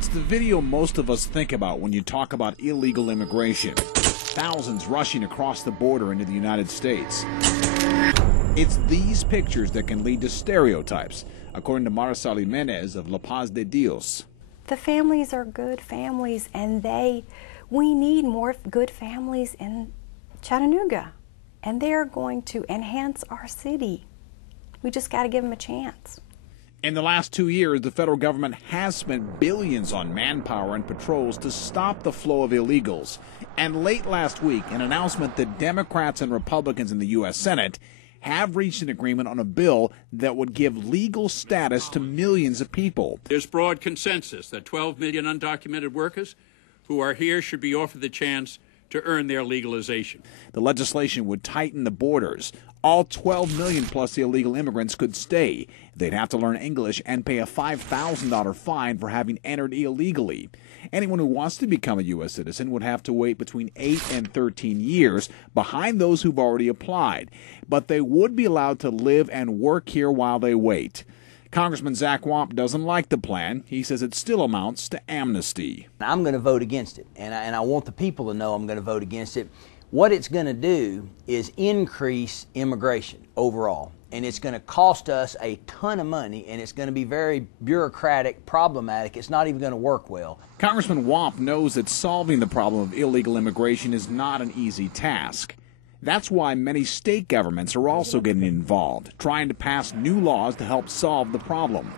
It's the video most of us think about when you talk about illegal immigration. Thousands rushing across the border into the United States. It's these pictures that can lead to stereotypes, according to Marisol Jimenez of La Paz de Dios. The families are good families, and we need more good families in Chattanooga, and they're going to enhance our city. We just got to give them a chance. In the last 2 years, the federal government has spent billions on manpower and patrols to stop the flow of illegals. And late last week, an announcement that Democrats and Republicans in the U.S. Senate have reached an agreement on a bill that would give legal status to millions of people. There's broad consensus that 12 million undocumented workers who are here should be offered the chance to earn their legalization. The legislation would tighten the borders. All 12 million plus illegal immigrants could stay. They'd have to learn English and pay a $5,000 fine for having entered illegally. Anyone who wants to become a U.S. citizen would have to wait between 8 and 13 years behind those who've already applied. But they would be allowed to live and work here while they wait. Congressman Zach Wamp doesn't like the plan. He says it still amounts to amnesty. I'm going to vote against it, and I want the people to know I'm going to vote against it. What it's going to do is increase immigration overall, and it's going to cost us a ton of money, and it's going to be very bureaucratic, problematic. It's not even going to work well. Congressman Wamp knows that solving the problem of illegal immigration is not an easy task. That's why many state governments are also getting involved, trying to pass new laws to help solve the problem.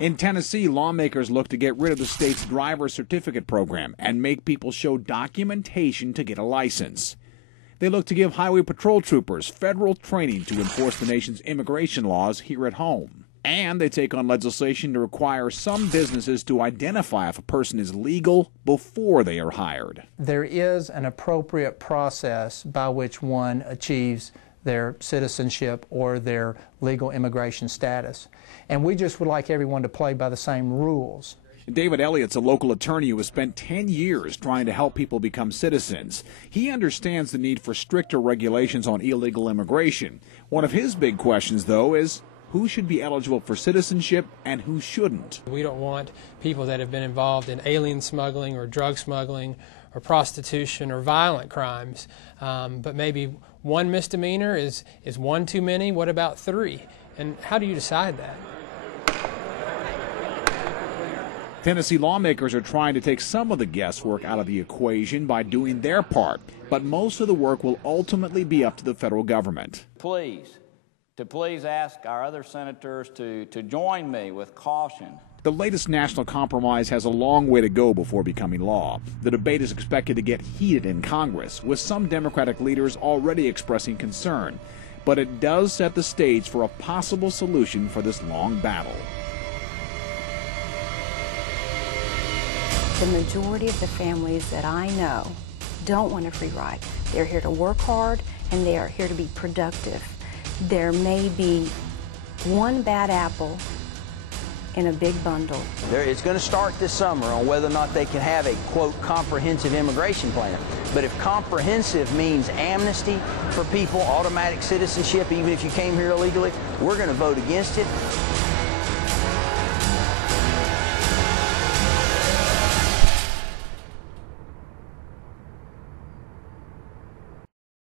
In Tennessee, lawmakers look to get rid of the state's driver's certificate program and make people show documentation to get a license. They look to give highway patrol troopers federal training to enforce the nation's immigration laws here at home. And they take on legislation to require some businesses to identify if a person is legal before they are hired. There is an appropriate process by which one achieves their citizenship or their legal immigration status. And we just would like everyone to play by the same rules. David Elliott's a local attorney who has spent 10 years trying to help people become citizens. He understands the need for stricter regulations on illegal immigration. One of his big questions, though, is who should be eligible for citizenship and who shouldn't. We don't want people that have been involved in alien smuggling or drug smuggling or prostitution or violent crimes. But maybe one misdemeanor is one too many. What about 3? And how do you decide that? Tennessee lawmakers are trying to take some of the guesswork out of the equation by doing their part, but most of the work will ultimately be up to the federal government. Please ask our other senators to join me with caution. The latest national compromise has a long way to go before becoming law. The debate is expected to get heated in Congress, with some Democratic leaders already expressing concern. But it does set the stage for a possible solution for this long battle. The majority of the families that I know don't want a free ride. They're here to work hard, and they are here to be productive. There may be one bad apple in a big bundle. It's going to start this summer on whether or not they can have a, quote, comprehensive immigration plan. But if comprehensive means amnesty for people, automatic citizenship, even if you came here illegally, we're going to vote against it.